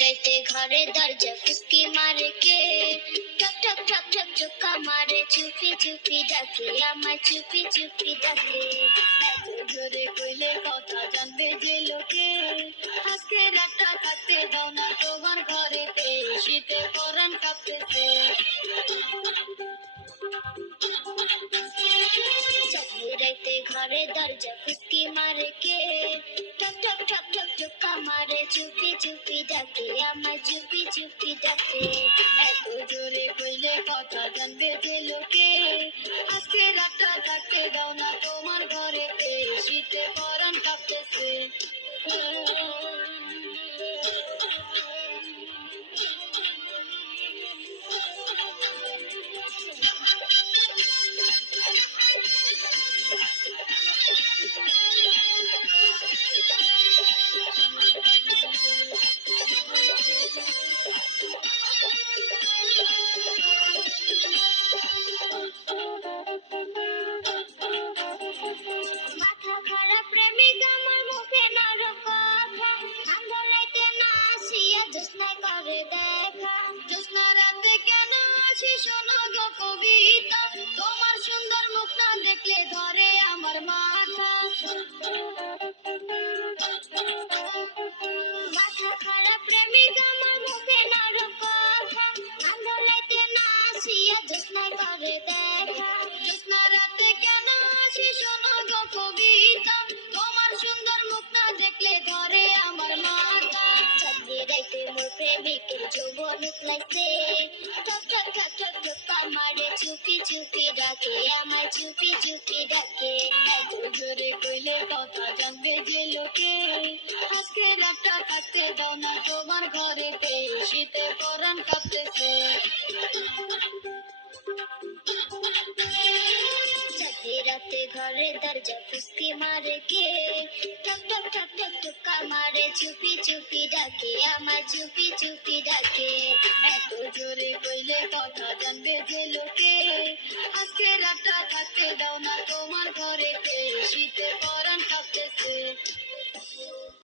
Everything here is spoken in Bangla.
रहते घरे दर्जा फुसकी मार के, ठक ठक ठक मारे, चुपी चुपी ডাকে আমার চুপি চুপি ডাকে এত জোরে শীতে পরান কাঁপতেছে রাইতে ঘরে দরজা ফুসকি মারে কে? ঠক ঠক ঠক ঠক চোখা মারে। চুপি চুপি ডাকে, আমার চুপি চুপি ডাকে। গো কবিতা, তোমার সুন্দর মুখ না দেখলে ধরে আমার মাথা। মাথা খারাপ প্রেমিক, আমার মুখে নরক কথা। আঙ্গলাইতে না আসিয়া জোৎস্নায় করে দেখা প্রেমিকের যৌবন উতলাইছে ঠক ঠক ঠক ঠক ঠক, আমারে চুপি চুপি ডাকে, আমার চুপি চুপি ডাকে। এত জোরে কইলে, কথা জানবে যে লোকে, আজকে রাতটা কাটতে দাও না তোমার ঘরেতে শীতে পরান কাঁপতেছে। রাতে ঘরে দরজা ফুসকি মারে কে? ঠক ঠক ঠক ঠক টুকা মারে, চুপি চুপি ডাকে, আমার চুপি চুপি ডাকে। এত জোরে কইলে কথা জানবে যে লোকে। আজকে রাতটা থাকতে দাও না তোমার ঘরেতে, শীতে